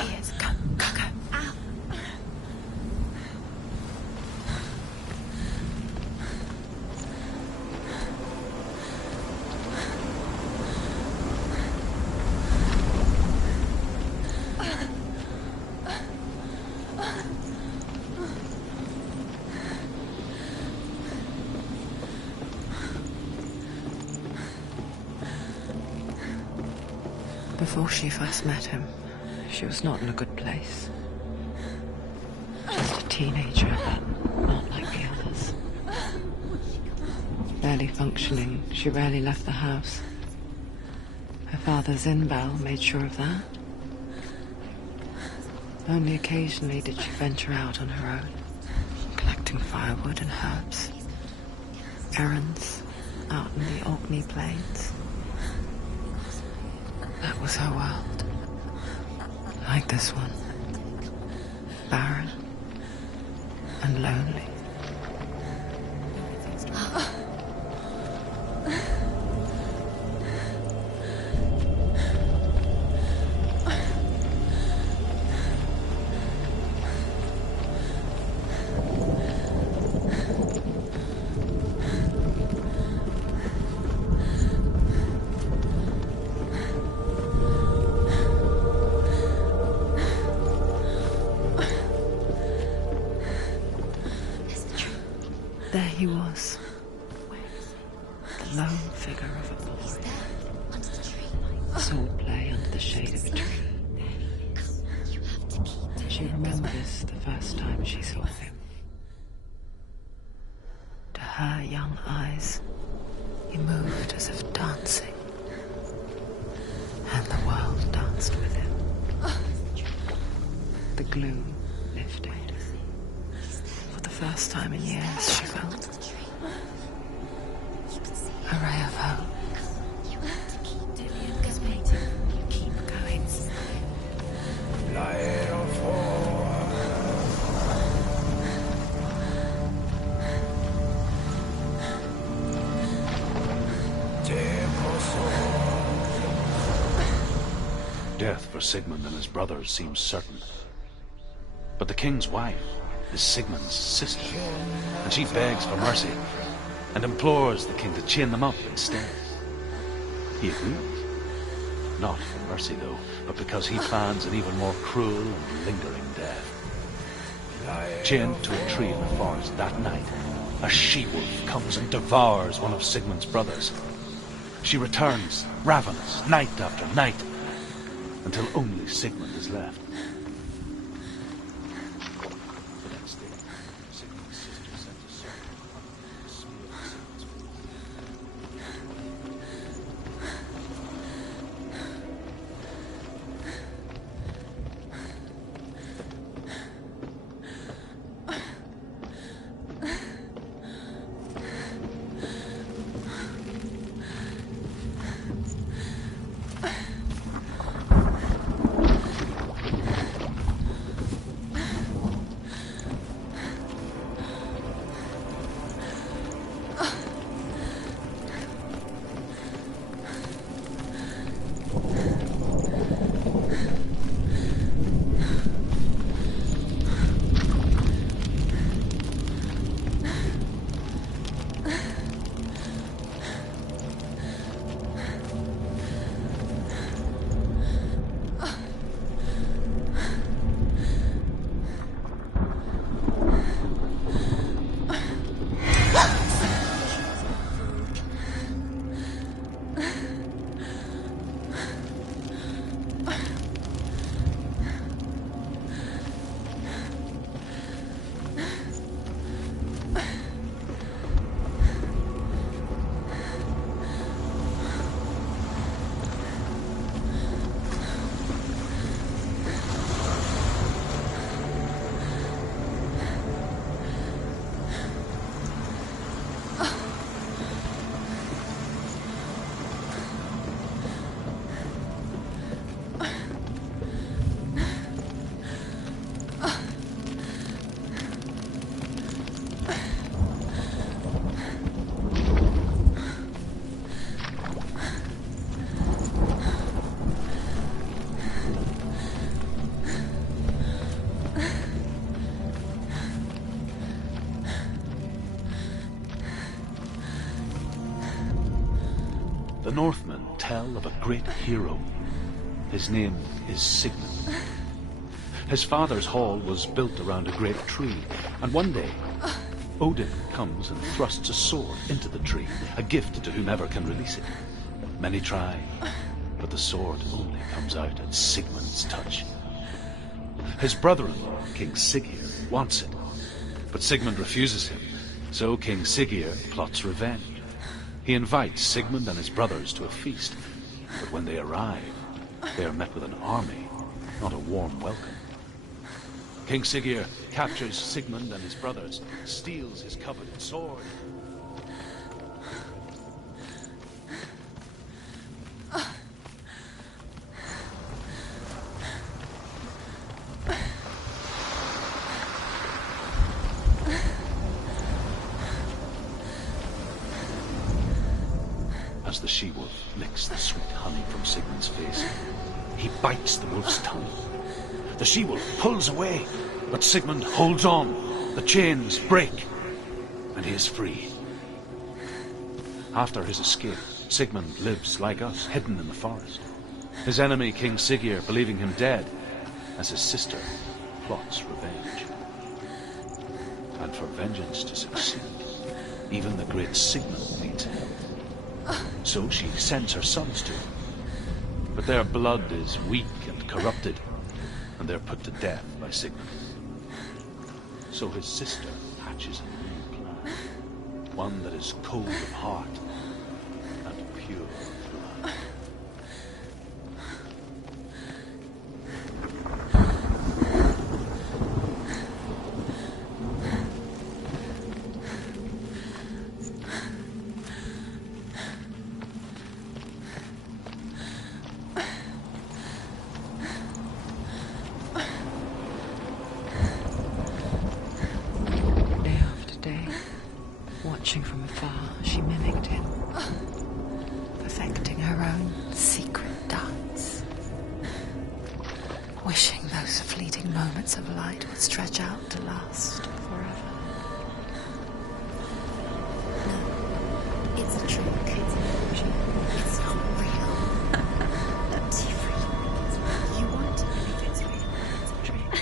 He is. Go. Ow. Before she first met him, she was not in a good place. Just a teenager, but not like the others. Barely functioning, she rarely left the house. Her father's in-bell made sure of that. Only occasionally did she venture out on her own, collecting firewood and herbs. Errands out in the Orkney plains. That was her world. Like this one. Barren and lonely. There he was, the lone figure of a boy. Sword play under the shade of a tree. She remembers the first time she saw him. To her young eyes, he moved as if dancing, and the world danced with him. The gloom lifted. For the first time in years, she felt a ray of hope. Keep going. Death for Sigmund and his brothers seems certain. But the king's wife is Sigmund's sister, and she begs for mercy and implores the king to chain them up instead. He agrees. Not for mercy, though, but because he plans an even more cruel and lingering death. Chained to a tree in the forest that night, a she-wolf comes and devours one of Sigmund's brothers. She returns, ravenous, night after night, until only Sigmund is left. The next day, Sigmund's sister sent a servant to smear Sigmund's blood. the Northmen tell of a great hero. His name is Sigmund. His father's hall was built around a great tree, and one day, Odin comes and thrusts a sword into the tree, a gift to whomever can release it. Many try, but the sword only comes out at Sigmund's touch. His brother-in-law, King Siggeir, wants it, but Sigmund refuses him, so King Siggeir plots revenge. He invites Sigmund and his brothers to a feast, but when they arrive, they are met with an army, not a warm welcome. King Siggeir captures Sigmund and his brothers, steals his coveted sword. As the she-wolf licks the sweet honey from Sigmund's face, he bites the wolf's tongue. The she-wolf pulls away, but Sigmund holds on. The chains break, and he is free. After his escape, Sigmund lives like us, hidden in the forest. His enemy, King Siggeir, believing him dead, as his sister plots revenge. And for vengeance to succeed, even the great Sigmund needs help. So she sends her sons to him. But their blood is weak and corrupted, and they're put to death by Sigmund. So his sister hatches a new plan, one that is cold of heart and pure of blood. Watching from afar, she mimicked him, perfecting her own secret dance, wishing those fleeting moments of light would stretch out to last forever. No, it's a trick. It's an illusion. It's not real. Don't you freak? You want to believe it's real. It's a trick.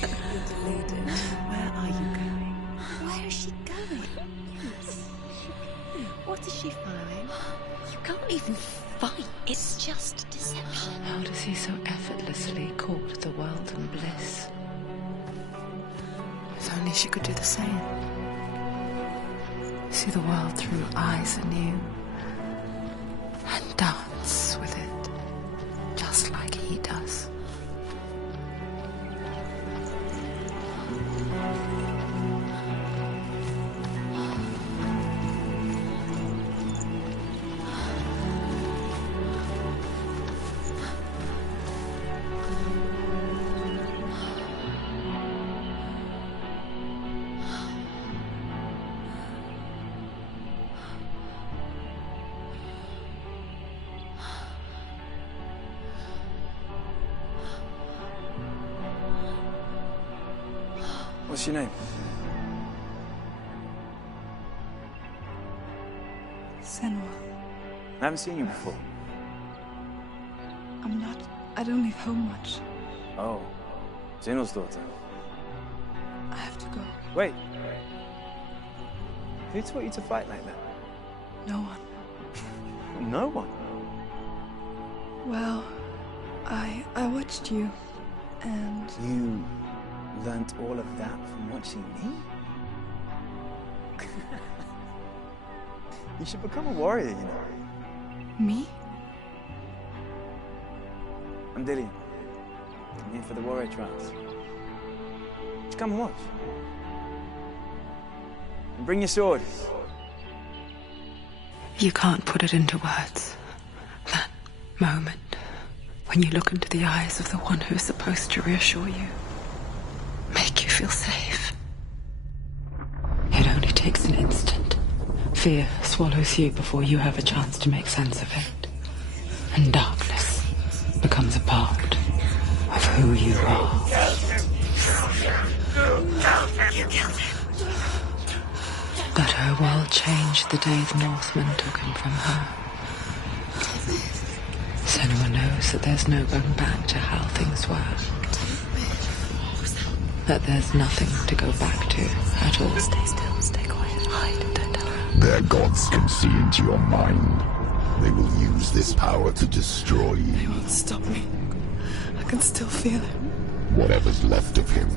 You're deluded. Where are you going? Where is she going? Yes. What is she following? You can't even fight. It's just deception. How does he so effortlessly court the world and bliss? If only she could do the same. See the world through eyes anew and dance with it, just like he does. What's your name? Senua. I haven't seen you before. I don't leave home much. Oh, Zenua's daughter. I have to go. Wait. Who taught you to fight like that? No one. No one? Well, I watched you, and You learnt all of that from watching me? You should become a warrior, you know. me? I'm Dillian. I'm here for the warrior trials. Just come and watch. And bring your sword. You can't put it into words. That moment when you look into the eyes of the one who is supposed to reassure you, make you feel safe. It only takes an instant. Fear swallows you before you have a chance to make sense of it. And darkness becomes a part of who you are. You killed him. But her world changed the day the Northmen took him from her. Senua knows that there's no going back to how things were. That there's nothing to go back to at all. Stay still, stay quiet, hide, don't tell her. Their gods can see into your mind. They will use this power to destroy you. They won't stop me. I can still feel him. Whatever's left of him,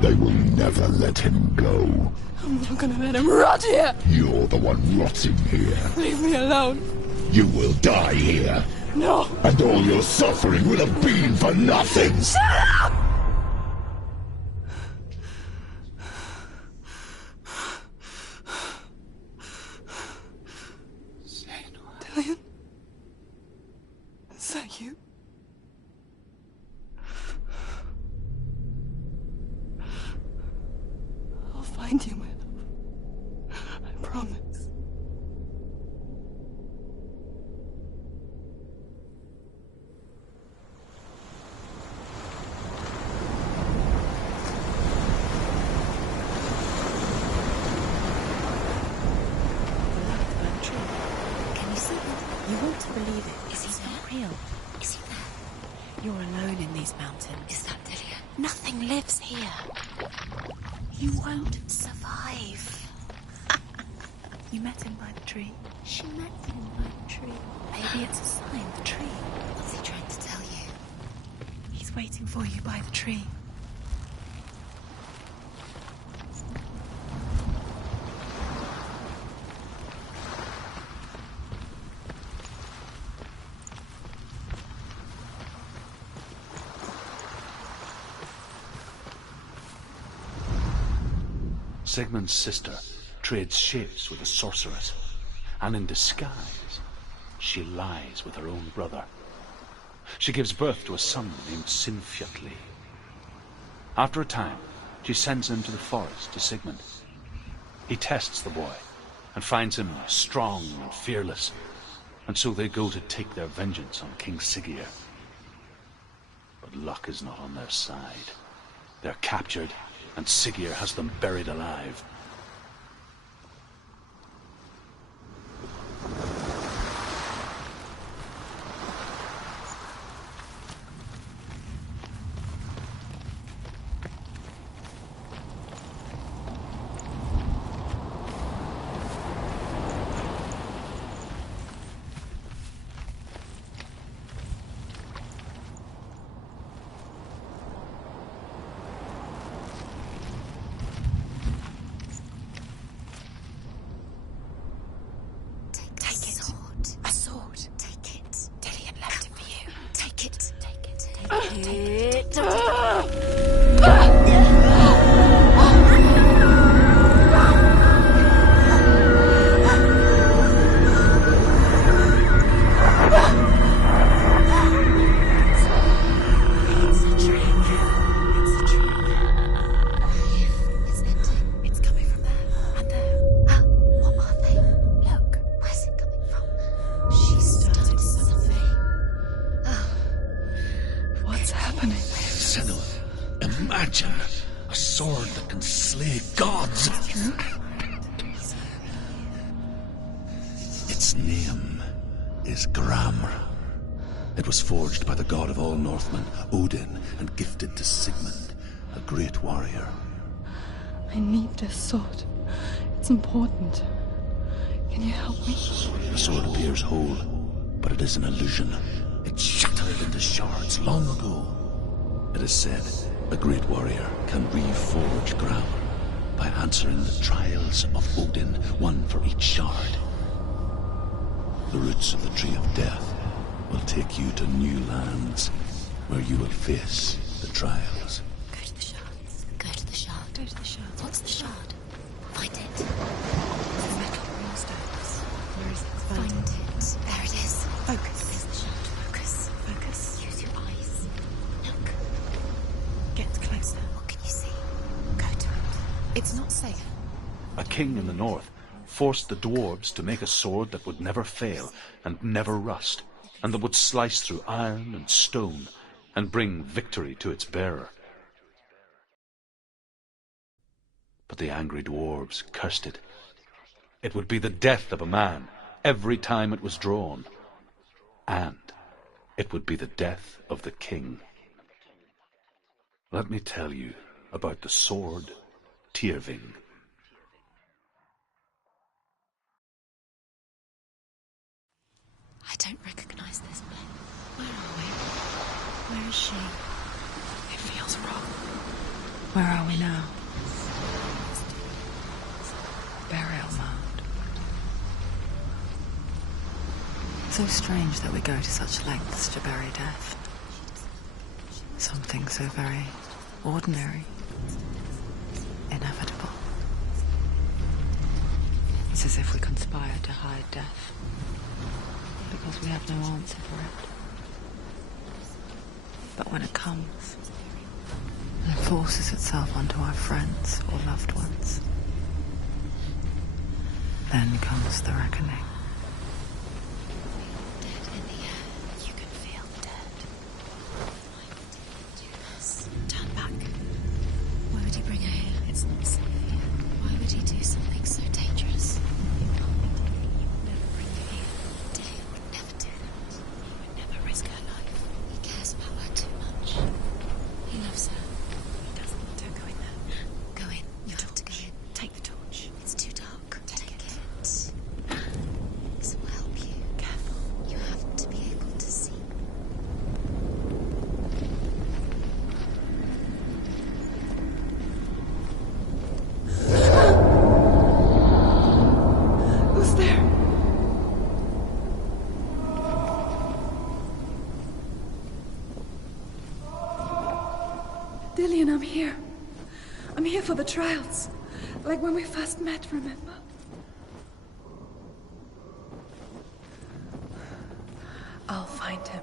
they will never let him go. I'm not gonna let him rot here! You're the one rotting here. Leave me alone! You will die here. No! And all your suffering will have been for nothing. Shut up! Dillian? Is that you? I'll find you, my love. I promise. Can you see him? You want to believe it. Is he not real? Is he there? You're alone in these mountains. Is that Dillian? Nothing lives here. You won't survive. You met him by the tree. She met him by the tree. Maybe it's a sign, the tree. What's he trying to tell you? He's waiting for you by the tree. Sigmund's sister trades shapes with a sorceress, and in disguise, she lies with her own brother. She gives birth to a son named Sinfjotli. After a time, she sends him to the forest to Sigmund. He tests the boy and finds him strong and fearless, and so they go to take their vengeance on King Siggeir. But luck is not on their side. They're captured, and Siggeir has them buried alive. Imagine a sword that can slay gods. Its name is Gramr. It was forged by the god of all Northmen, Odin, and gifted to Sigmund, a great warrior. I need this sword. It's important. Can you help me? The sword appears whole, but it is an illusion. It shattered into shards long ago. It is said a great warrior can reforge Gramr by answering the trials of Odin, one for each shard. The roots of the Tree of Death will take you to new lands where you will face the trials. Go to the shards. Go to the shard. Go to the shard. What's the shard? Find it. The metal millstones. Where is it? Find it. There it is. Focus. There's the shard. Focus. Focus. Use your eyes. Look. Get closer. What can you see? Go to it. It's not safe. A king in the north forced the dwarves to make a sword that would never fail and never rust, and that would slice through iron and stone and bring victory to its bearer. But the angry dwarves cursed it It would be the death of a man every time it was drawn. And it would be the death of the king. Let me tell you about the sword Tyrving. I don't recognize this place. Where are we? Where is she? It feels wrong. Where are we now? Burial mound. So strange that we go to such lengths to bury death. Something so very ordinary, inevitable. It's as if we conspire to hide death, because we have no answer for it. But when it comes, and forces itself onto our friends or loved ones, then comes the reckoning. Dead in the air. You can feel dead. Why would he do this? Turn back. Why would he bring her here? It's not safe here. Why would he do something so dangerous? He would never bring her here. Dale would never do that. He would never risk her life. He cares about her too much. He loves her. He doesn't. Don't go in there. Go in. You have to go in. Take the torch. It's too dark. Take it. This will help you. Careful. You have to be able to see. Who's there? Dillian, I'm here. I'm here for the trials. Like when we first met, remember? I'll find him.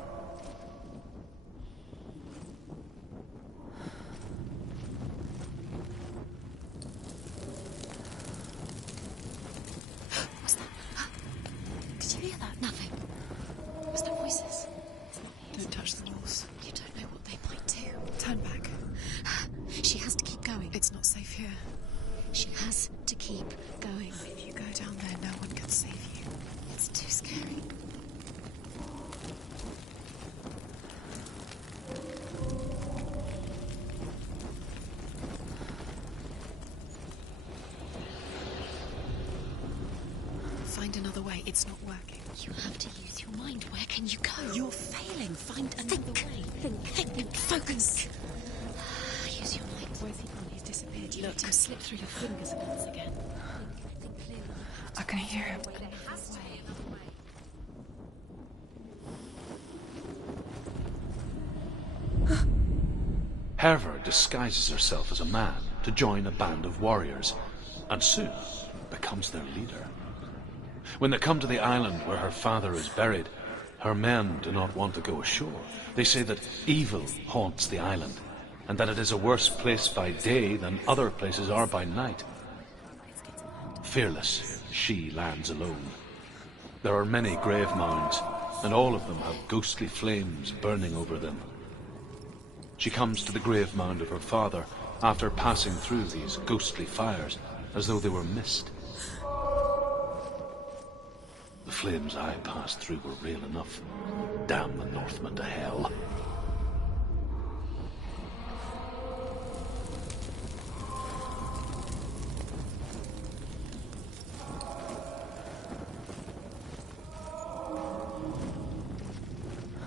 What's that? Huh? Did you hear that? Nothing. Was that voices? Don't touch the walls. You don't know what they might do. Turn back. She has to keep going. It's not safe here. She has to keep going. If you go down there, no one can save you. It's too scary. Find another way. It's not working. You have to use your mind. Where can you go? You're failing. Find another way. Think. Focus. Use your mind. Where's he gone? He's disappeared. Look, He'll slip through your fingers once again. Think clearly. I can hear him. There has to be another way. Herver disguises herself as a man to join a band of warriors, and soon becomes their leader. When they come to the island where her father is buried, her men do not want to go ashore. They say that evil haunts the island, and that it is a worse place by day than other places are by night. Fearless, she lands alone. There are many grave mounds, and all of them have ghostly flames burning over them. She comes to the grave mound of her father after passing through these ghostly fires, as though they were mist. The flames I passed through were real enough. Damn the Northmen to hell.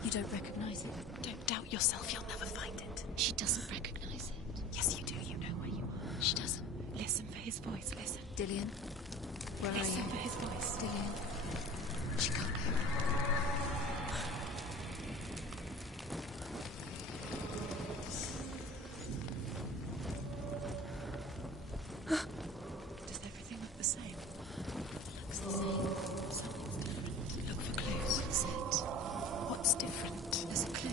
You don't recognize it. Don't doubt yourself. You'll never find it. She doesn't recognize it. Yes, you do. You know where you are. She doesn't. Listen for his voice. Listen. Dillian, where are Listen you? for his voice. Dillian, she can't go. Does everything look the same? Looks the same. Something's different. Look for clues. What's it? What's different? There's a clue.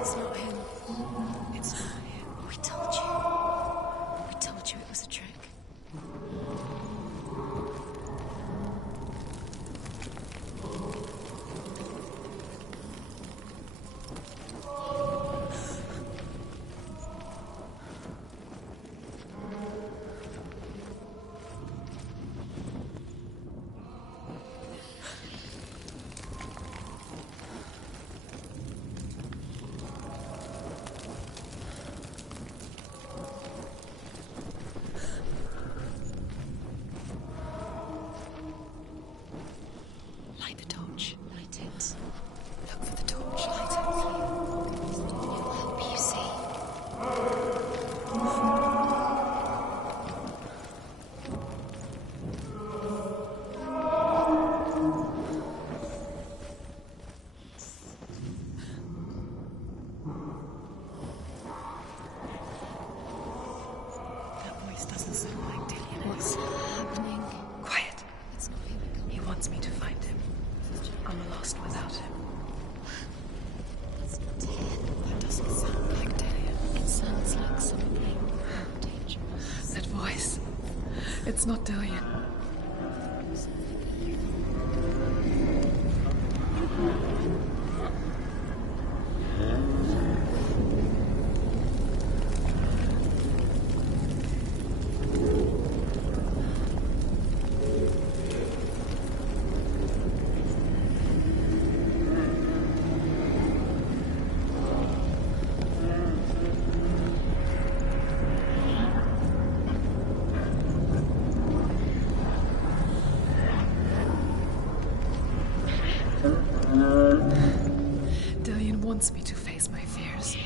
It's not him. It's not him. We told you. We told you it was a trick. It's not Dillion. Dillion wants me to face my fears.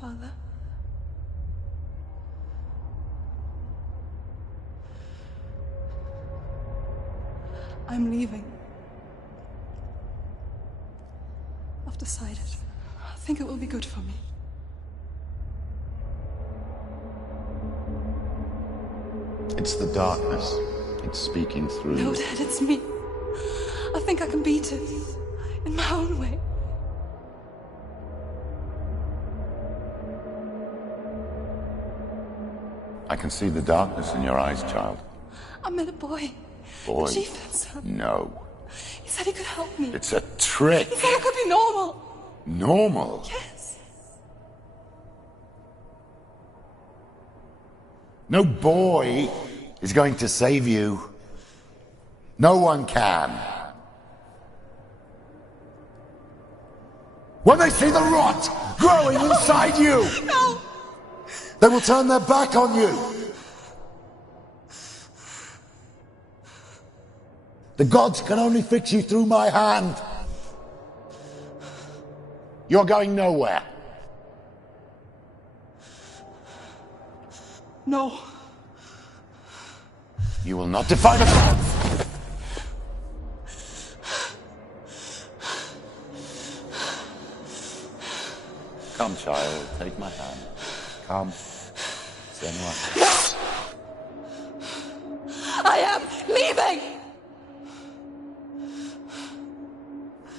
Father? I'm leaving. I've decided. I think it will be good for me. It's the darkness. It's speaking through No, you. Dad, it's me. I think I can beat it. In my own way. I can see the darkness in your eyes, child. I met a boy. Boy. The chieftain's son. No. He said he could help me. It's a trick. He said I could be normal. Normal. Yes. No boy is going to save you. No one can. When they see the rot growing inside you, No! they will turn their back on you. The gods can only fix you through my hand. You're going nowhere. No. You will not defy the gods. Come, child, take my hand. Come. Senua. I am leaving!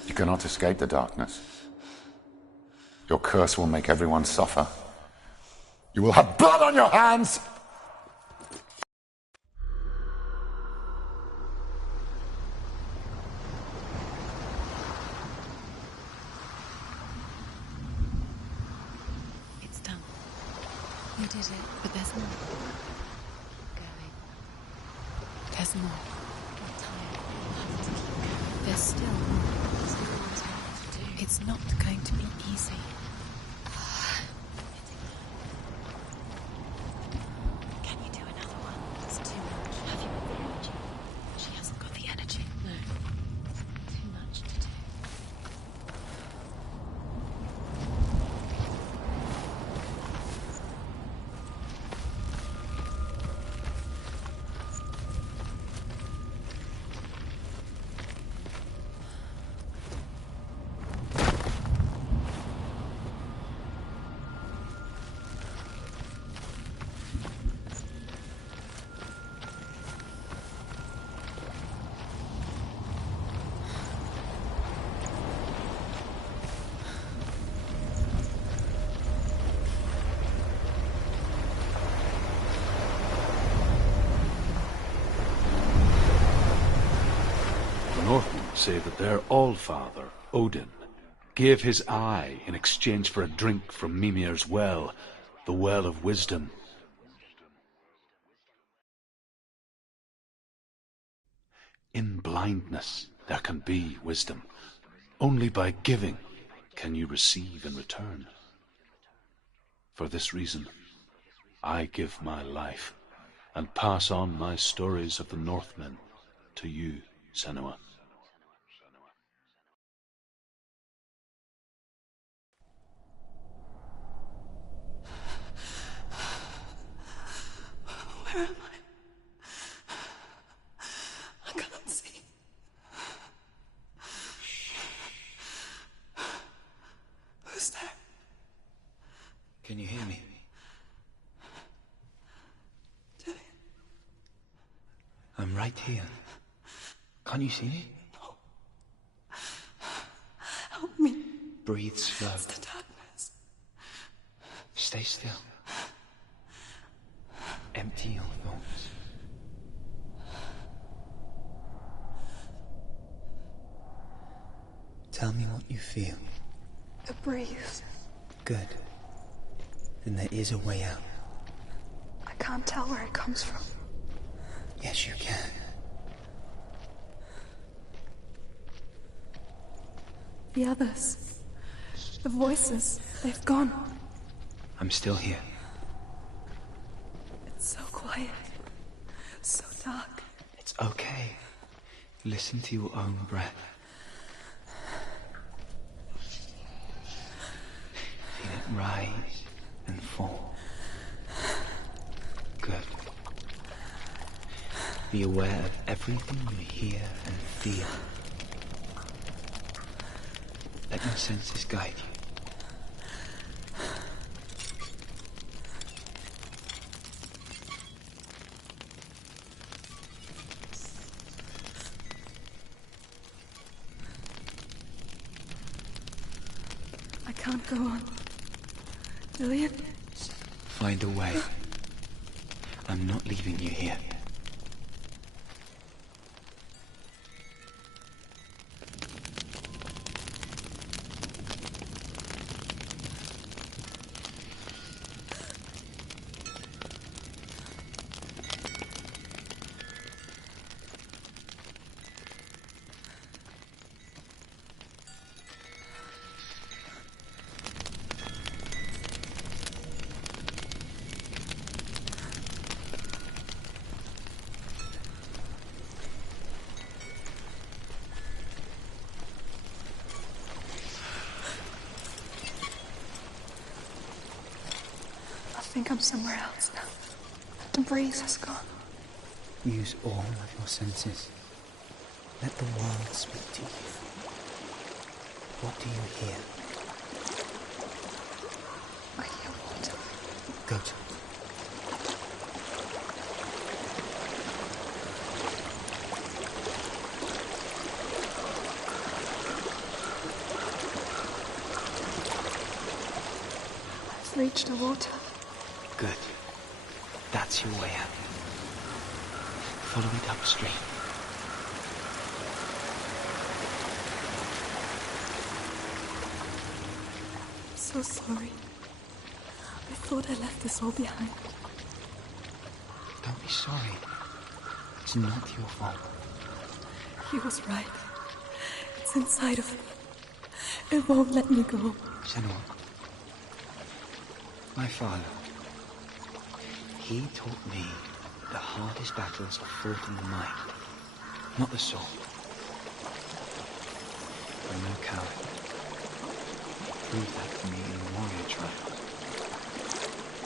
You cannot escape the darkness. Your curse will make everyone suffer. You will have blood on your hands! It's done. We did it, but there's more. Going. There's more. I'm tired. We'll have to keep going. There's still more. There's always more to do. It's not going to be easy. Can you do another one? It's too much. Have you got the energy? She hasn't got the energy. No. Too much to do. The Northmen say that their Allfather, Odin, gave his eye in exchange for a drink from Mimir's well, the Well of Wisdom. In blindness there can be wisdom. Only by giving can you receive in return. For this reason, I give my life and pass on my stories of the Northmen to you, Senua. Where am I? I can't see. Can you hear me? I'm right here. Can't you see me? No. Help me. Breathe slow. It's the darkness. Stay still. Empty your thoughts. Tell me what you feel. A breeze. Good. Then there is a way out. I can't tell where it comes from. Yes, you can. The others. The voices. They've gone. I'm still here. It's so quiet. So dark. It's okay. Listen to your own breath. Feel it rise and fall. Good. Be aware of everything you hear and feel. Let your senses guide you. I can't go on. Julian? Find a way. I'm not leaving you here. I think I'm somewhere else now. The breeze has gone. Use all of your senses. Let the world speak to you. What do you hear? I hear water. Go to it. I've reached the water. Good. That's your way out. Follow it upstream. I'm so sorry. I thought I left this all behind. Don't be sorry. It's not your fault. He was right. It's inside of me. It won't let me go. Senua. My father. He taught me the hardest battles are fought in the mind, not the sword. I'm no coward. Prove that to me in the warrior trial.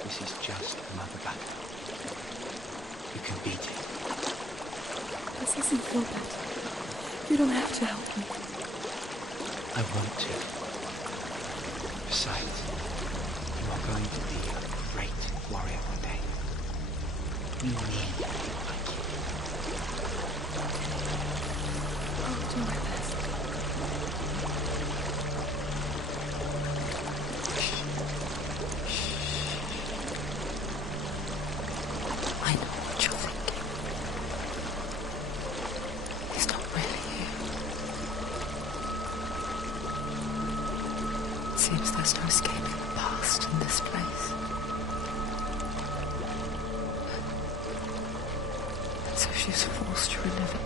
This is just another battle. You can beat it. This isn't your battle. You don't have to help me. I want to. Besides, you are going to be a great warrior one day. We need people like you. I'll do my best. I know what you're thinking. He's not really here. It seems there's no escaping the past in this place. So she's forced to relive it.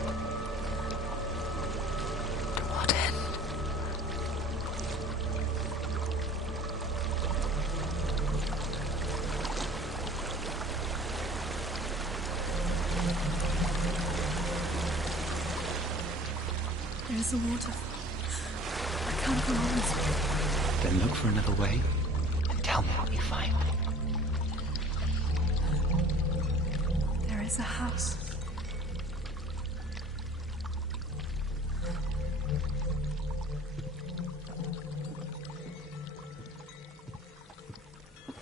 To what end? There's a waterfall. I can't go on this way. Then look for another way and tell me what you find. There is a house.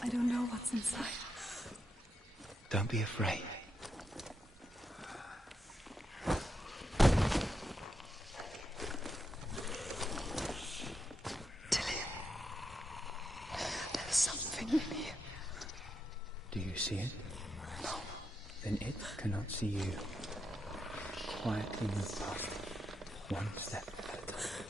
I don't know what's inside. Don't be afraid. Dillian, there's something in here. Do you see it? No. Then it cannot see you. Quietly move past it, one step at a time.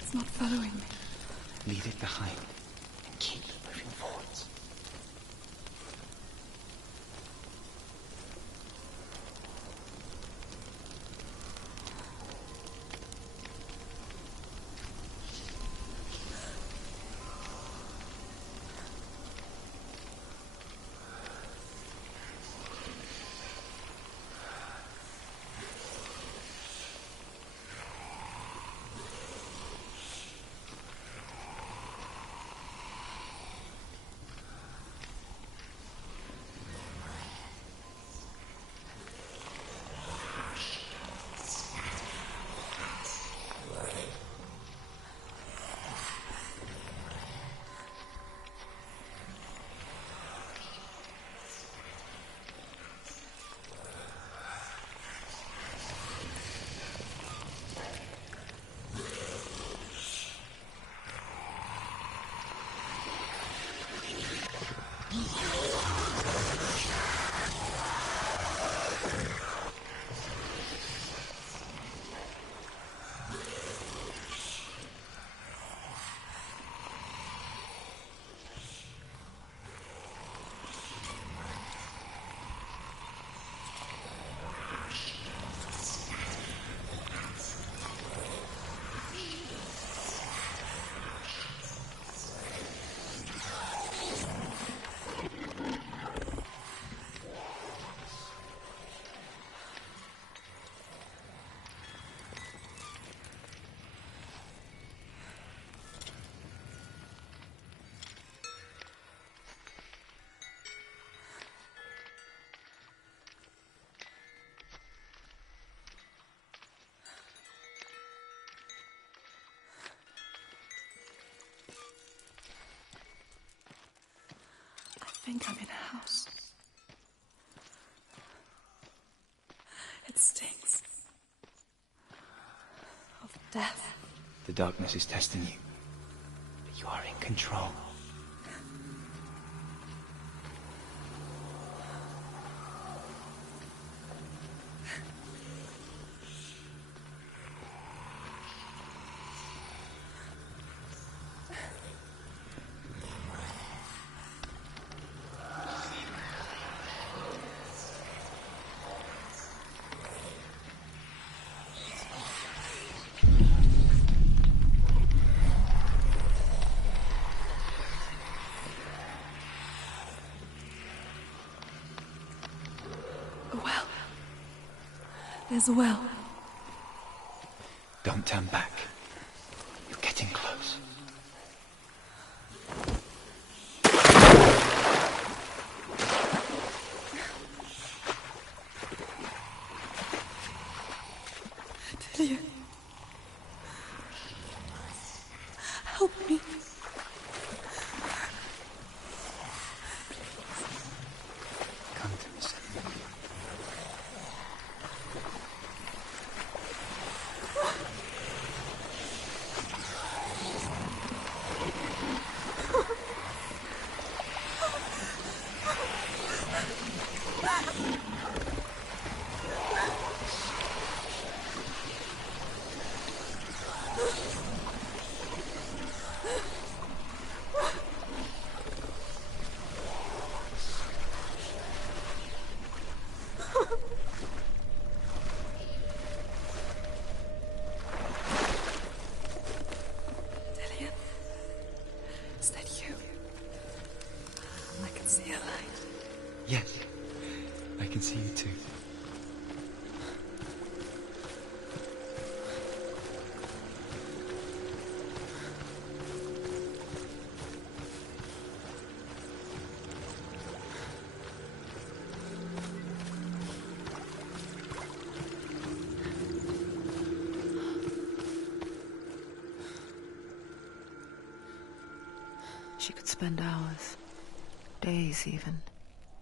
It's not following me. Leave it behind and keep moving forwards. I think I'm in a house. It stinks of death. The darkness is testing you, but you are in control. There's a well. Don't turn back. You're getting close. Dillian. Help me. Come to me, Senua. can see you too. She could spend hours, days even,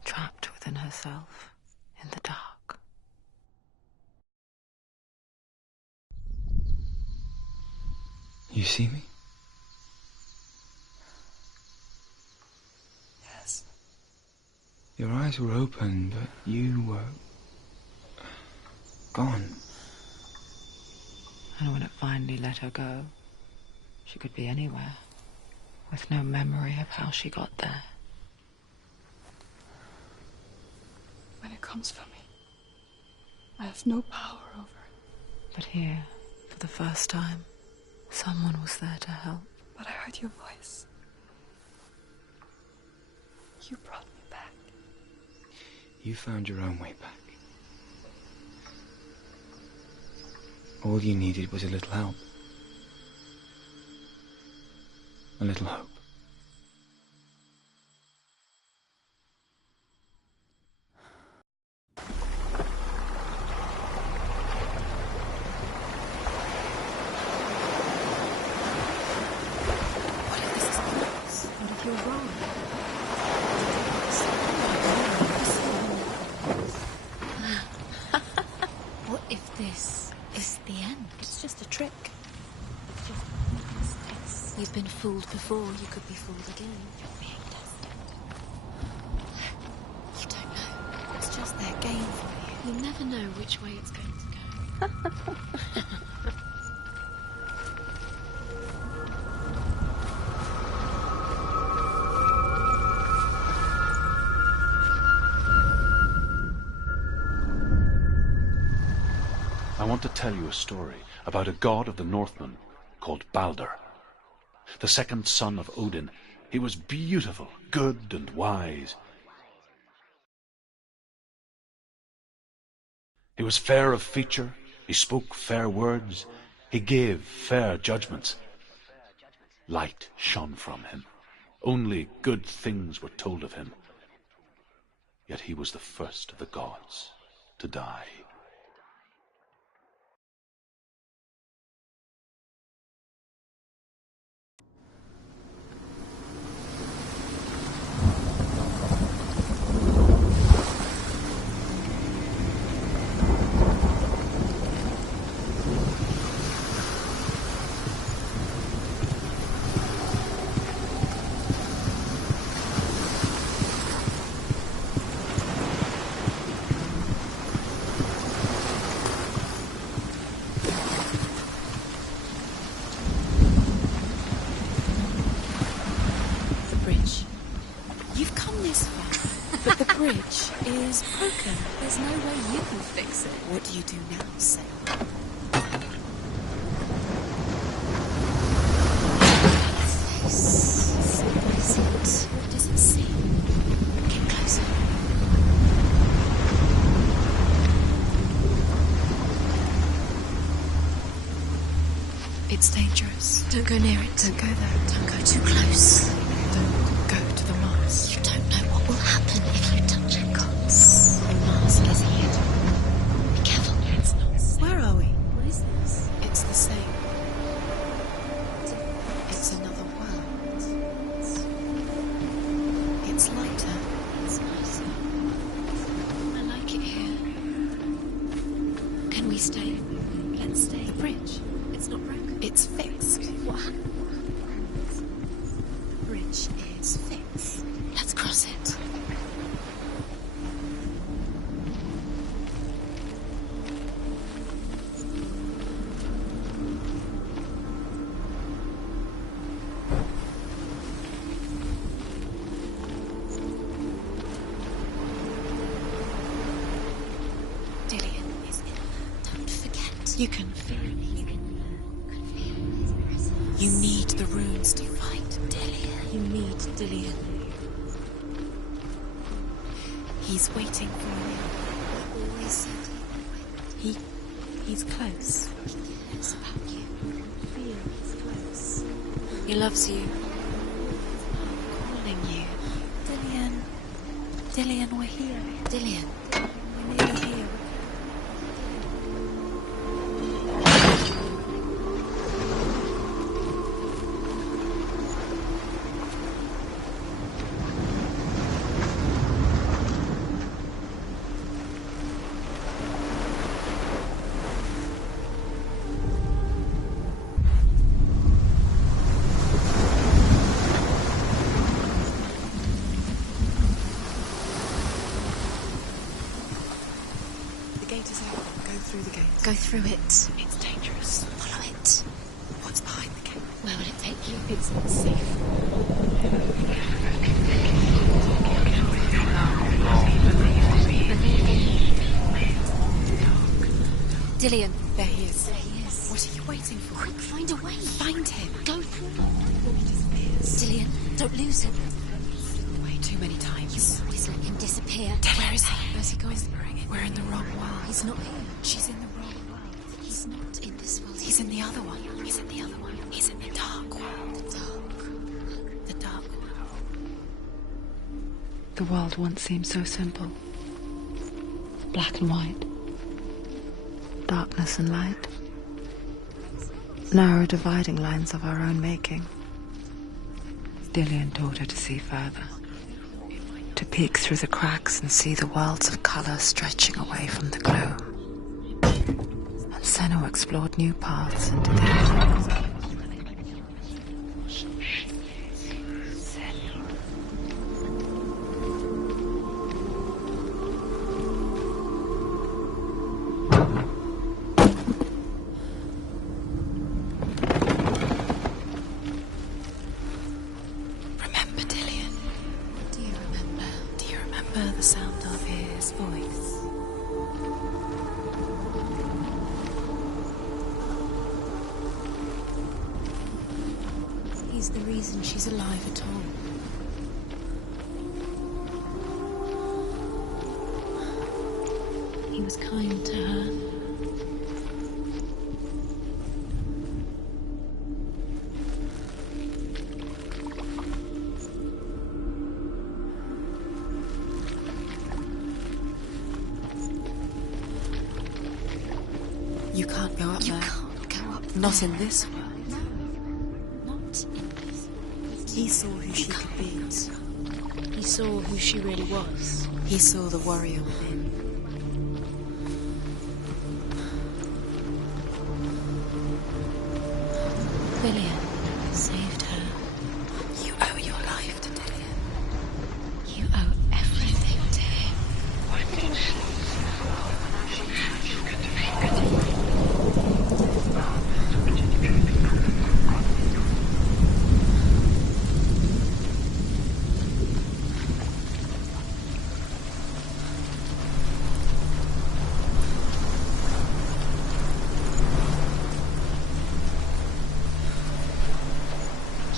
trapped within herself, in the dark. You see me? Yes. Your eyes were open, but you were gone. And when it finally let her go, she could be anywhere, with no memory of how she got there. When it comes for me, I have no power over it. But here, for the first time, someone was there to help. But I heard your voice. You brought me back. You found your own way back. All you needed was a little help. A little hope. What if this is close? What if you're wrong? What if this is the end? It's just a trick. It's just mistakes. You've been fooled before, you could be fooled again. You're being tested. You don't know. It's just their game for you. You never know which way it's going to go. I want to tell you a story about a god of the Northmen called Balder. The second son of Odin. He was beautiful, good and wise. He was fair of feature, he spoke fair words, he gave fair judgments. Light shone from him. Only good things were told of him. Yet he was the first of the gods to die. But the bridge is broken. There's no way you can fix it. What do you do now, Senua? What is it? What does it see? Get closer. It's dangerous. Don't go near it. Don't go there. Don't go too close. Don't go to the mask. You don't know what will happen if you touch it, gods. The mask is here. Be careful. It's not. Where are we? What is this? It's the same. It's another world. It's lighter. It's nicer. I like it here. Can we stay? Let's stay. The bridge. It's not broken. It's fixed. What happened? The bridge is fixed. Let's cross it. Dillion is in her. Don't forget. You can feel it. You need the runes to fight Dillion. You need Dillion. He's waiting for you. He always said he's close. He knows about you. Feel he's close. He loves you. Calling you. Dillian. Dillian, we're here. Dillian. We're nearly here. Go through it. It's dangerous. Follow it. What's behind the gate? Where will it take you? It's not safe. Dillian, there he is. There he is. What are you waiting for? Quick, find a way. Find him. Go through. Dillian, don't lose him. Way too many times. You always let him disappear. Where is he? Where's he going? We're in the wrong world. He's not here. She's in the wrong world. He's not in this world. He's in the other one. He's in the other one. He's in the dark world. The dark world. The world once seemed so simple. Black and white. Darkness and light. Narrow dividing lines of our own making. Dillian taught her to see further. To peek through the cracks and see the worlds of colour stretching away from the gloom. And Senua explored new paths into the The sound of his voice. He's the reason she's alive at all. He was kind to her. You can't go up there. You can't go up there. Not in this world. No. Not in this world. He saw who she could be. He saw who she really was. He saw the warrior within. Dillian saved her. You owe your life to Dillian. You owe everything to him. What did she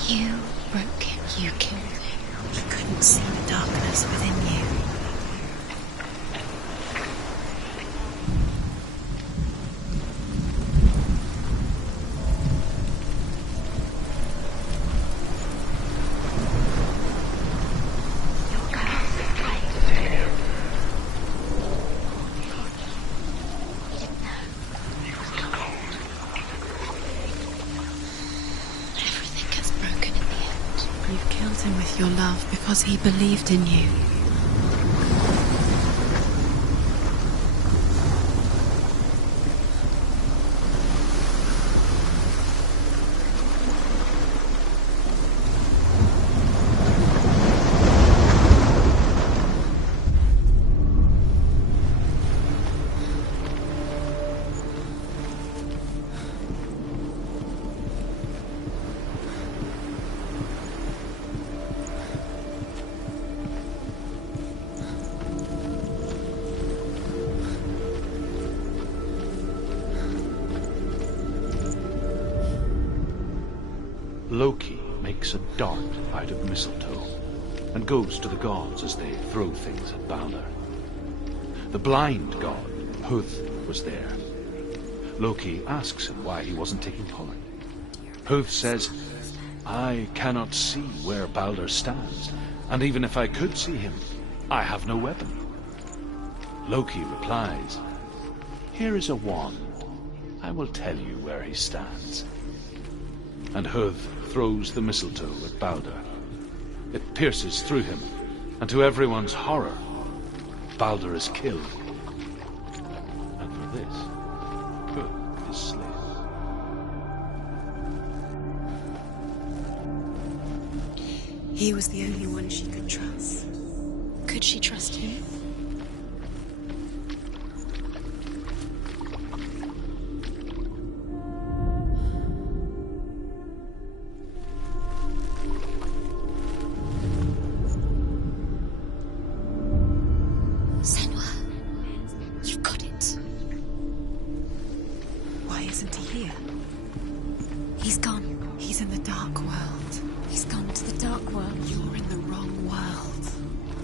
You broke him. You killed him. You couldn't see the darkness within you. You've killed him with your love because he believed in you. Loki makes a dart out of mistletoe and goes to the gods as they throw things at Balder. The blind god, Huth, was there. Loki asks him why he wasn't taking part. Huth says, I cannot see where Baldur stands, and even if I could see him, I have no weapon. Loki replies, here is a wand. I will tell you where he stands. And Huth throws the mistletoe at Baldur. It pierces through him, and to everyone's horror, Baldur is killed. And for this, Huth is slain. He was the only one she could trust. Could she trust him? Senua, you've got it. Why isn't he here? He's gone. He's in the dark world. He's gone to the dark world. You're in the wrong world.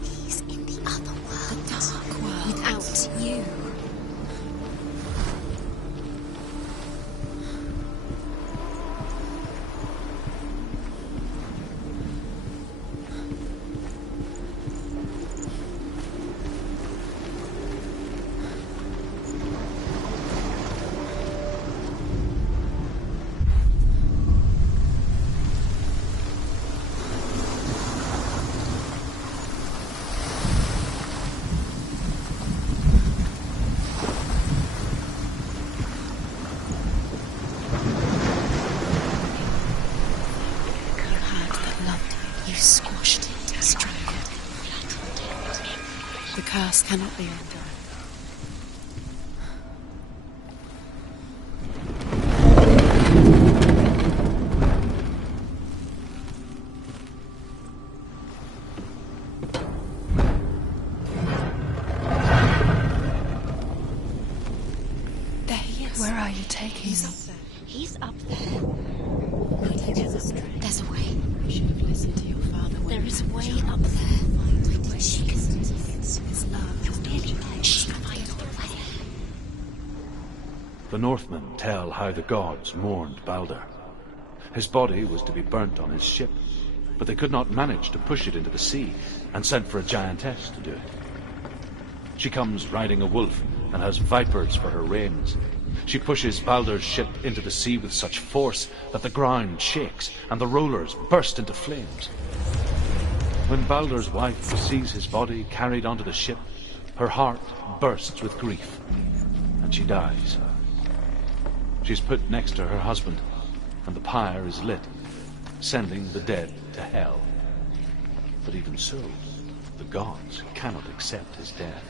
He's in the other world. The dark world. Without you. You squashed it, strangled it. The curse cannot be undone. There he is. Where are you taking me? He's up there. There's a way. You should have listened to your father. There is a way up there. She can see his love. You're nearly there. She can find the way. The Northmen tell how the gods mourned Baldur. His body was to be burnt on his ship, but they could not manage to push it into the sea, and sent for a giantess to do it. She comes riding a wolf and has vipers for her reins. She pushes Baldur's ship into the sea with such force that the ground shakes and the rollers burst into flames. When Baldur's wife sees his body carried onto the ship, her heart bursts with grief, and she dies. She's put next to her husband, and the pyre is lit, sending the dead to hell. But even so, the gods cannot accept his death.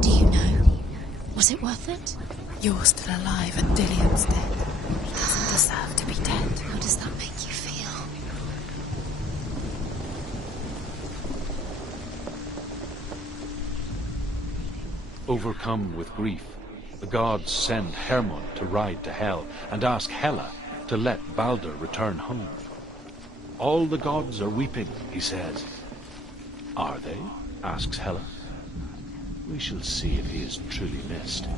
Do you know? Was it worth it? You're still alive and Dillion's dead. He doesn't deserve to be dead. How does that make you feel? Overcome with grief, the gods send Hermod to ride to Hell and ask Hela to let Baldur return home. All the gods are weeping, he says. Are they? Asks Hela. We shall see if he is truly missed.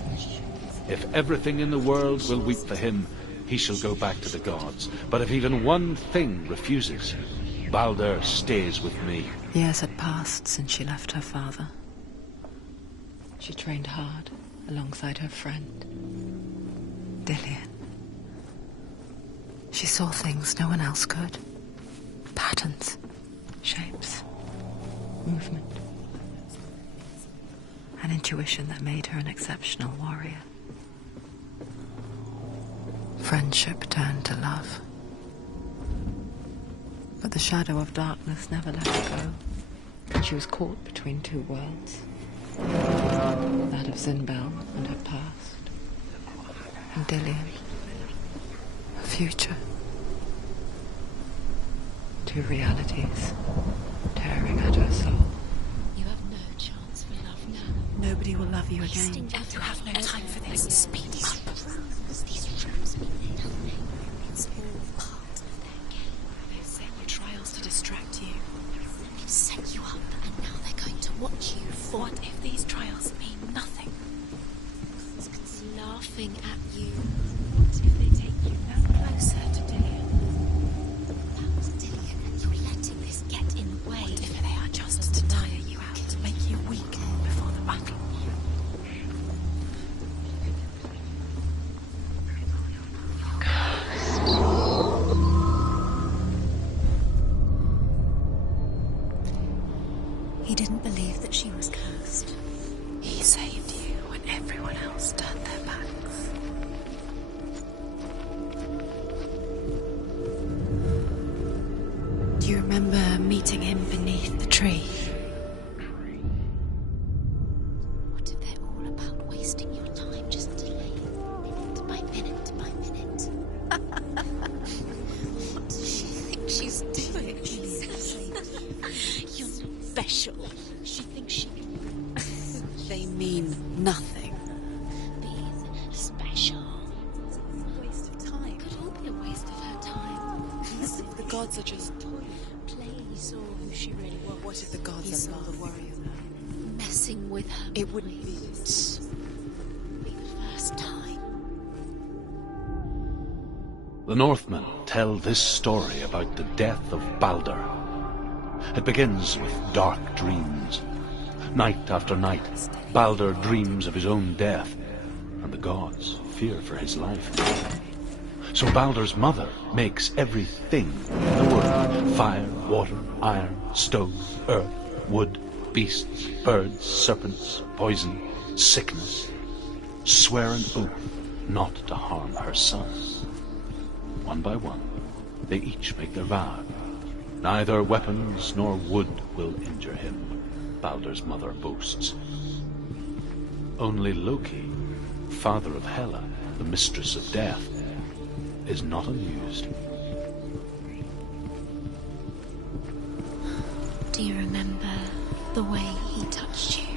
If everything in the world will weep for him, he shall go back to the gods. But if even one thing refuses, Baldur stays with me. Years had passed since she left her father. She trained hard alongside her friend, Dillion. She saw things no one else could. Patterns, shapes, movement. An intuition that made her an exceptional warrior. Friendship turned to love. But the shadow of darkness never let her go. And she was caught between two worlds. That of Zinbel and her past. And Dillion. Her future. Two realities tearing at her soul. You have no chance for love now. Nobody will love you again. You have no time for this. Speed up. These rooms mean nothing. It's all part of their game. They've set you trials to distract you. They've set you up and tree. What if they're all about wasting your time, just delaying minute by minute by minute? What does she think she's doing? You're not special. She thinks she can. They mean nothing. Being special. Waste of time. Could all be a waste of her time. The gods are just Plays saw who she really was. What if the gods He are saw not the warrior? messing with her. It wouldn't be. Be the first time. The Northmen tell this story about the death of Balder. It begins with dark dreams. Night after night, Balder dreams of his own death, and the gods fear for his life. So Balder's mother makes everything in the world: fire, water, iron, stone, earth, wood, beasts, birds, serpents, poison, sickness, swear an oath not to harm her sons. One by one, they each make their vow. Neither weapons nor wood will injure him, Balder's mother boasts. Only Loki, father of Hela, the mistress of death, is not amused. Do you remember the way he touched you?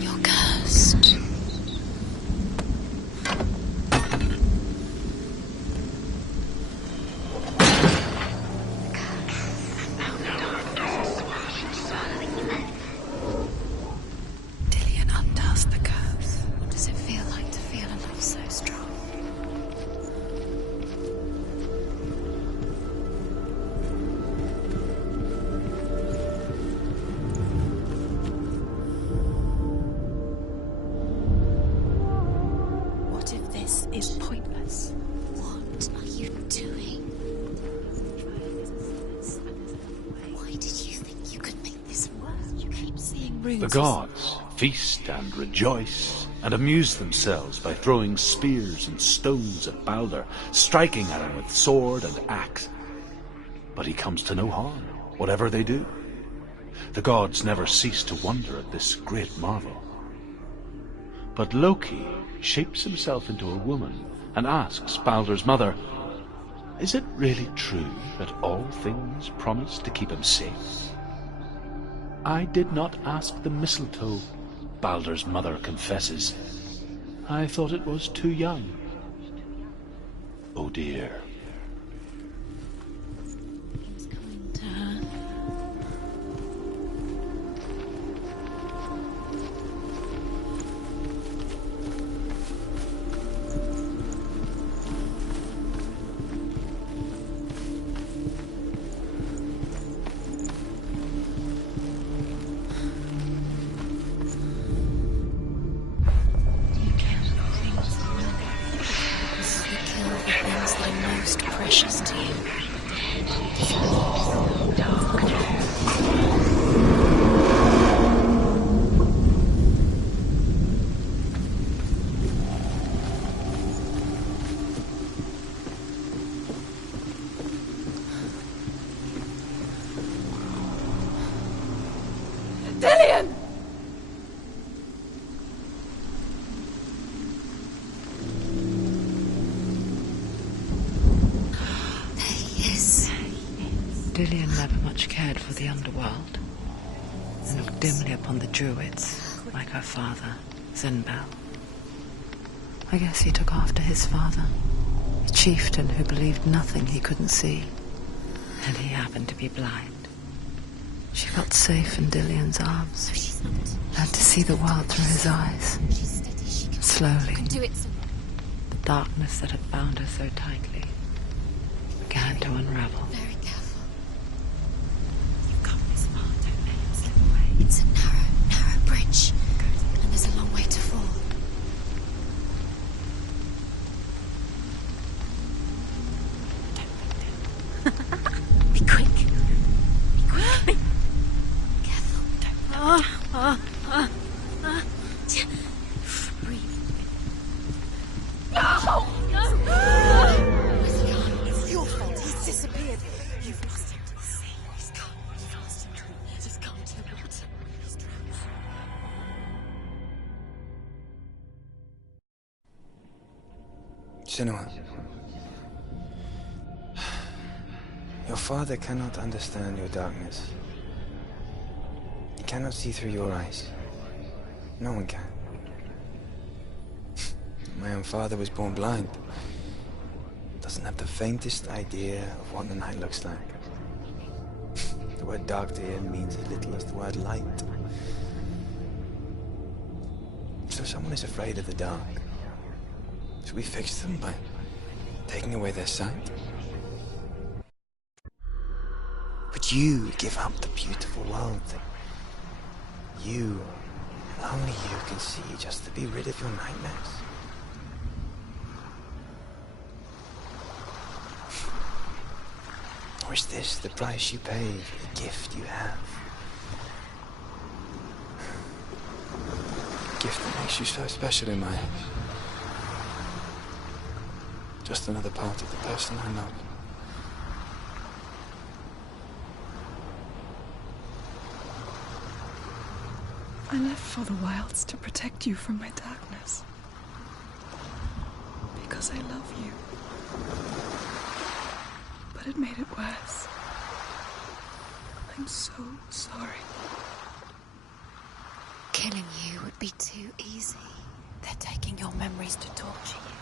You're cursed. Dillion undoes the curse. What does it feel like to feel a love so strong? What if this is pointless? What are you doing? Why did you think you could make this work? You keep seeing runes. The gods feast and rejoice and amuse themselves by throwing spears and stones at Balder, striking at him with sword and axe. But he comes to no harm, whatever they do. The gods never cease to wonder at this great marvel. But Loki shapes himself into a woman and asks Balder's mother, "Is it really true that all things promise to keep him safe?" "I did not ask the mistletoe," Balder's mother confesses. "I thought it was too young." Oh dear. He was coming to her. This is the kill the things that are most precious to you. Dillion! Yes. Dillion never much cared for the underworld, and looked dimly upon the druids, like her father, Zenbel. I guess he took after his father, a chieftain who believed nothing he couldn't see. And he happened to be blind. She felt safe in Dillion's arms, So she's not. learned to see the world through his eyes. She's steady. She can Slowly, do it. the darkness that had bound her so tightly began to unravel. Very careful. You've come this far, don't let him slip away. It's a narrow bridge. And there's a long way to fall. Be quick. Be quick. Careful. Breathe. No! Where's he gone? It's your fault. He's disappeared. You've lost him to the sea. He's gone. You've lost him to the... Just gone to the water. He's drowned. Senua. Your father cannot understand your darkness. He cannot see through your eyes. No one can. My own father was born blind. Doesn't have the faintest idea of what the night looks like. The word dark to him means as little as the word light. So someone is afraid of the dark. Should we fix them by taking away their sight? Would you give up the beautiful world that you, and only you, can see just to be rid of your nightmares? Or is this the price you pay for the gift you have? A gift that makes you so special in my eyes. Just another part of the person I love. I left for the wilds to protect you from my darkness. Because I love you. But it made it worse. I'm so sorry. Killing you would be too easy. They're taking your memories to torture you.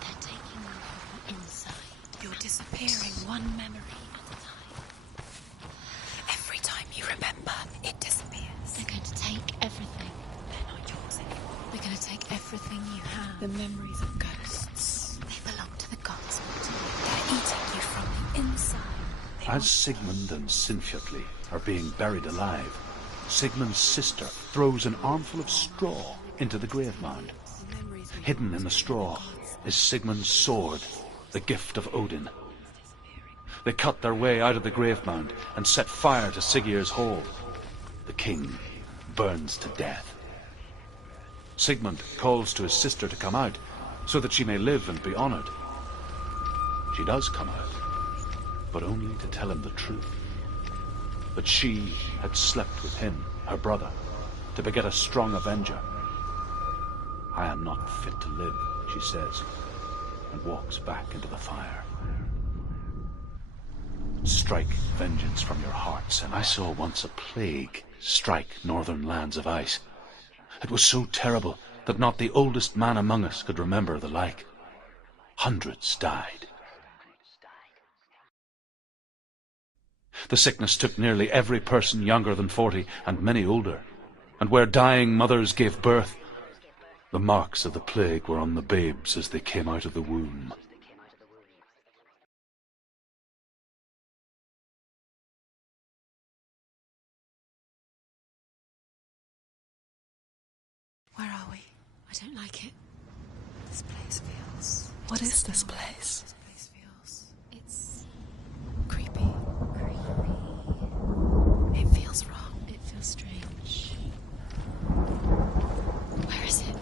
They're taking you from the inside. You're disappearing one memory at a time. Every time you remember, it disappears. They're going to take everything. They're not yours anymore. They're going to take everything you have. The memories of ghosts. They belong to the gods. They're eating you from the inside. As Sigmund and Sinfjotli are being buried alive, Sigmund's sister throws an armful of straw into the grave mound. Hidden in the straw is Sigmund's sword, the gift of Odin. They cut their way out of the grave mound and set fire to Siggeir's hall. The king burns to death. Sigmund calls to his sister to come out so that she may live and be honored. She does come out, but only to tell him the truth. That she had slept with him, her brother, to beget a strong avenger. I am not fit to live, she says, and walks back into the fire. Strike vengeance from your hearts, and I saw once a plague strike northern lands of ice. It was so terrible that not the oldest man among us could remember the like. Hundreds died. The sickness took nearly every person younger than 40, and many older. And where dying mothers gave birth, the marks of the plague were on the babes as they came out of the womb. Where are we? I don't like it. This place feels... What is this place? This place feels... It's creepy. creepy. It feels wrong. It feels strange. Where is it?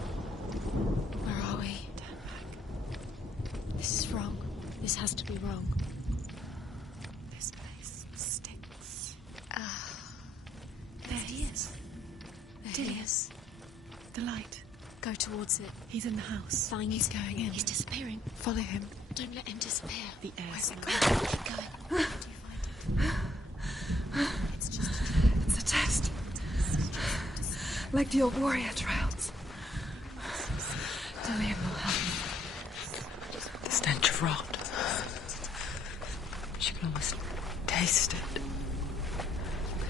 Where are we? Turn back. This is wrong. This has to be wrong. This place stinks. There he is. There he is. The light. Go towards it. He's in the house. Find He's going in. He's disappearing. Follow him. Don't let him disappear. The air's Keep incredible. going. How do you find it? It's just a trick. It's a test. Like the old warrior trials. Dillion will help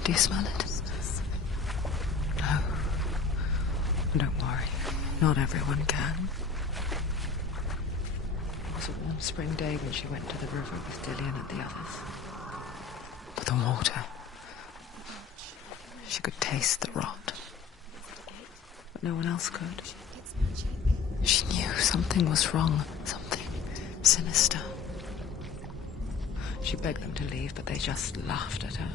Do you smell it? No. Don't worry. Not everyone can. It was a warm spring day when she went to the river with Dillian and the others. But the water... She could taste the rot. But no one else could. She knew something was wrong. Something sinister. She begged them to leave, but they just laughed at her.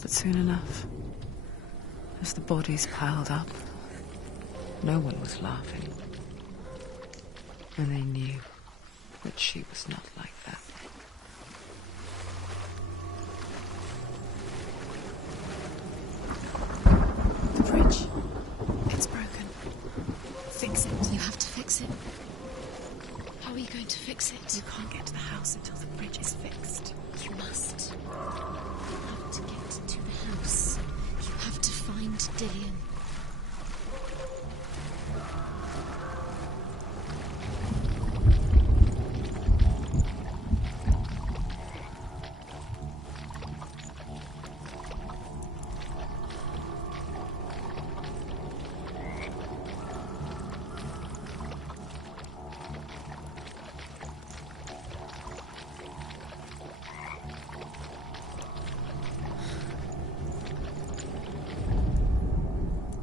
But soon enough, as the bodies piled up, no one was laughing. And they knew that she was not like that. The bridge. It's broken. Fix it. You have to fix it. How are you going to fix it? You can't get to the house until the bridge is fixed. You must. You have to get to the house. You have to find Dillian.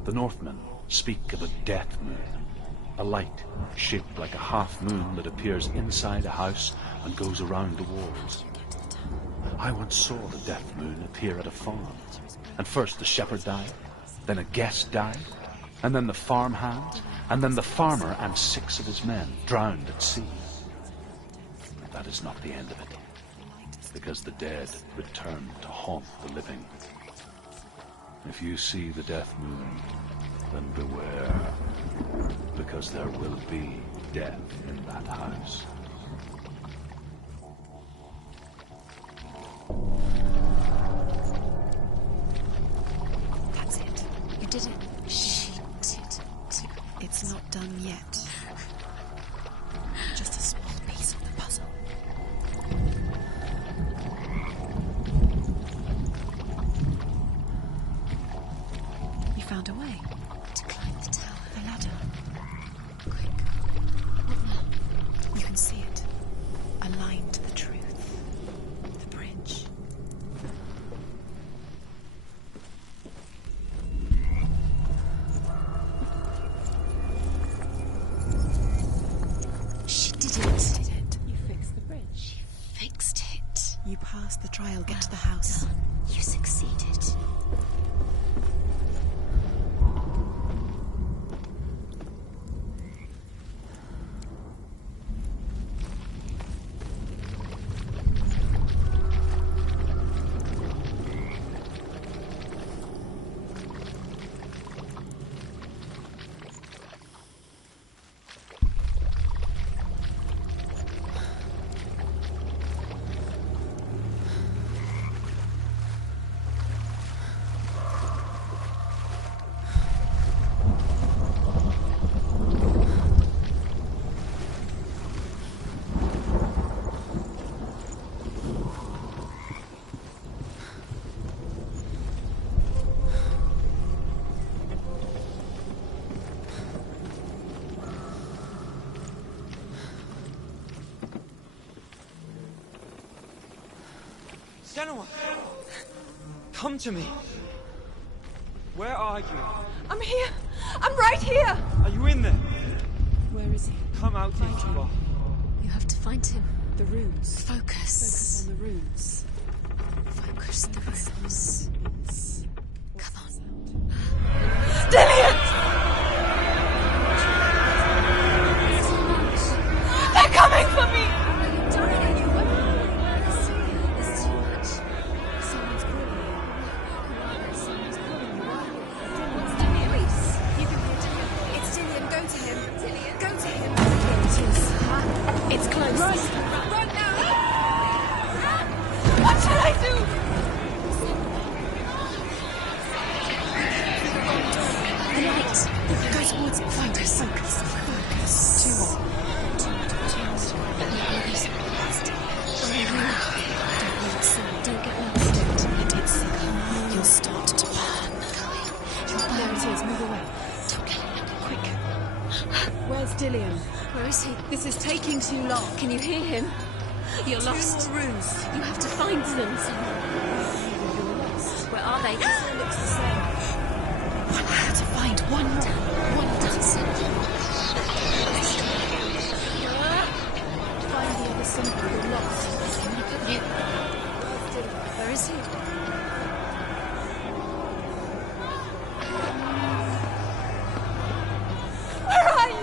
The Northmen speak of a death moon, a light shaped like a half moon that appears inside a house and goes around the walls. I once saw the death moon appear at a farm, and first the shepherd died, then a guest died, and then the farmhand, and then the farmer and 6 of his men drowned at sea. But that is not the end of it, because the dead return to haunt the living. If you see the death moon, then beware, because there will be death in that house. That's it. You did it. She did it. It's not done yet. Just a small piece of the puzzle. You found a way to climb the tower, the ladder. Quick. What now? You can see it. Aligned to the truth. The bridge. She did it. You fixed the bridge. She fixed it. You passed the trial. Get to the house. Done. You succeeded. Senua! Come to me! Where are you? I'm here! I'm right here! Are you in there? Where is he? Come out if you are. You have to find him. The runes. Focus. On the runes. Focus the runes. Come on. Dillian! They're coming for me! There's too much. Someone's calling you. Someone's calling you. What's the voice? You can hear Dillian. It's Dillian. Go to him. Dillian. Go to him. Here it is. It's close. Run now. What should I do? The light Dillion, Where is he? this is taking too long. Can you hear him? You're lost. 2 more rooms. You have to find them. You're lost. Where are they? It all looks the same. I have to find one more. One dozen. Find the other symbol. You're lost. You. Where is he? Where are you?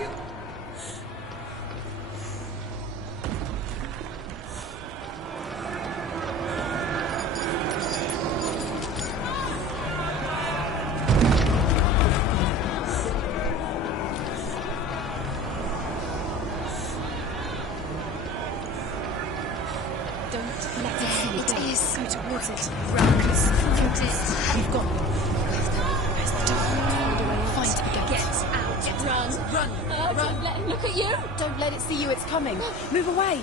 Don't let it see It is. Go towards it. Run. Find it. You've got them. Find it again. Get out. Run. Run. Don't let him look at you. Don't let it see you. It's coming. Move away.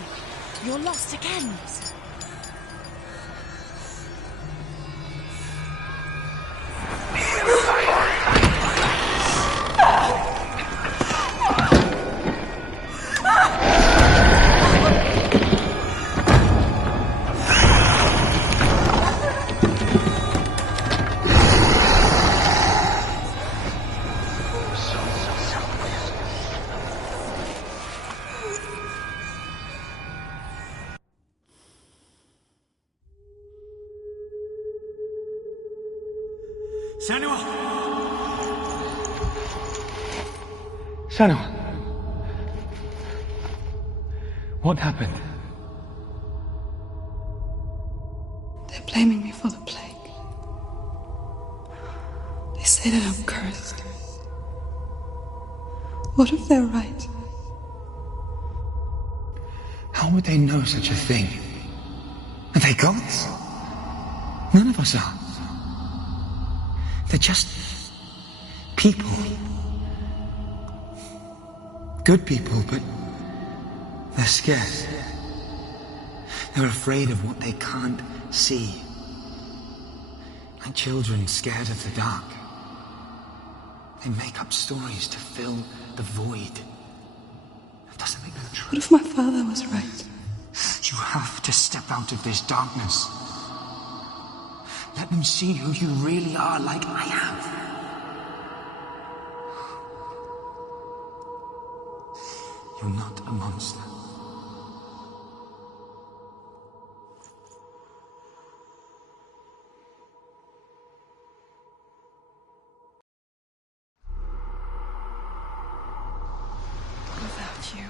You're lost again. Senua! Senua! What happened? They're blaming me for the plague. They say that I'm cursed. What if they're right? How would they know such a thing? Are they gods? None of us are. They're just people. Good people, but they're scared. They're afraid of what they can't see. Like children scared of the dark. They make up stories to fill the void. That doesn't make them true. What if my father was right? You have to step out of this darkness. Let them see who you really are, like I have. You're not a monster. Without you,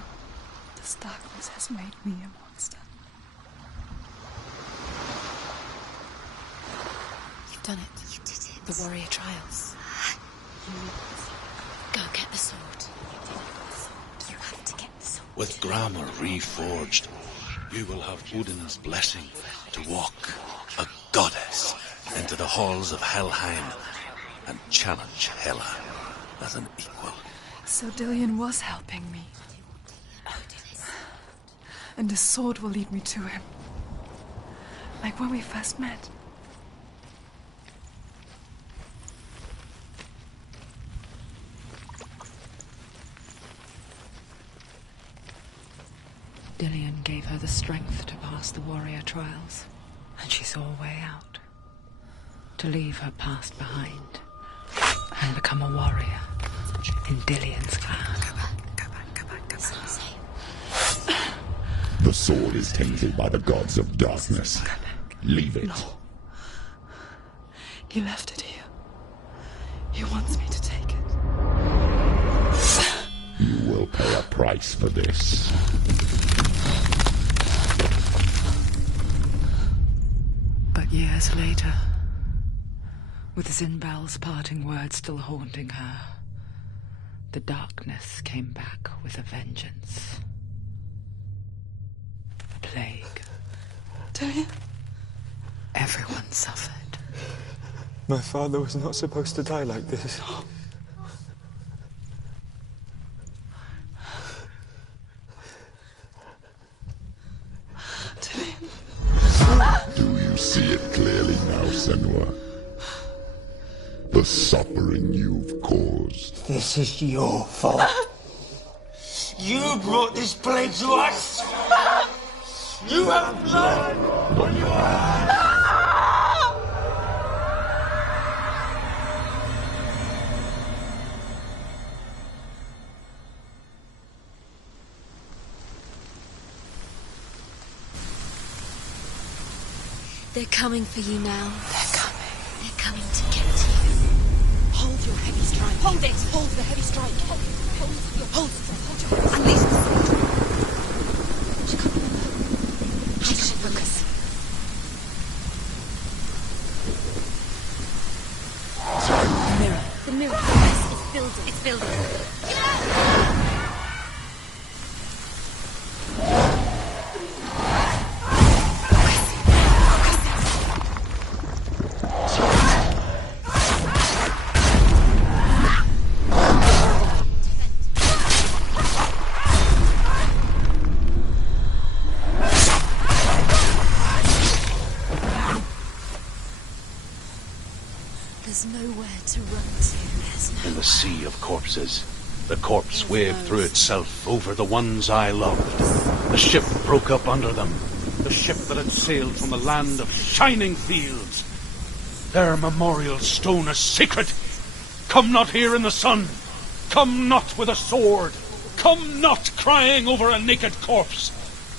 this darkness has made me a monster. You've done it. You did it. The warrior trials. Go get the sword. You have to get the sword. With grammar reforged, you will have Odin's blessing to walk, a goddess, into the halls of Helheim and challenge Hela as an equal. So Dillion was helping me. And the sword will lead me to him. Like when we first met. Dillion gave her the strength to pass the warrior trials, and she saw a way out. To leave her past behind and become a warrior in Dillion's clan. Go back. The sword is tainted by the gods of darkness. Leave it. No. He left it here. He wants me to take it. You will pay a price for this. But years later, with Zinbal's parting words still haunting her, the darkness came back with a vengeance. A plague. Dillion? Everyone suffered. My father was not supposed to die like this. Do you see it clearly now, Senua? The suffering you've caused. This is your fault. You brought this plague to us! You have blood on your hands! They're coming for you now. They're coming. They're coming to get you. Hold your heavy strike. Hold it. Hold the heavy strike. Hold your hold your unleash the sword. She can't remember. She can't focus. The mirror. The mirror. Yes, it's building. It's building. There's nowhere to run to. In the sea of corpses, the corpse waved through itself over the ones I loved. The ship broke up under them. The ship that had sailed from a land of shining fields. Their memorial stone is sacred. Come not here in the sun. Come not with a sword. Come not crying over a naked corpse.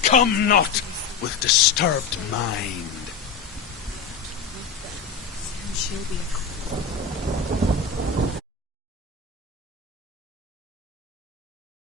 Come not with disturbed mind. Soon she'll be a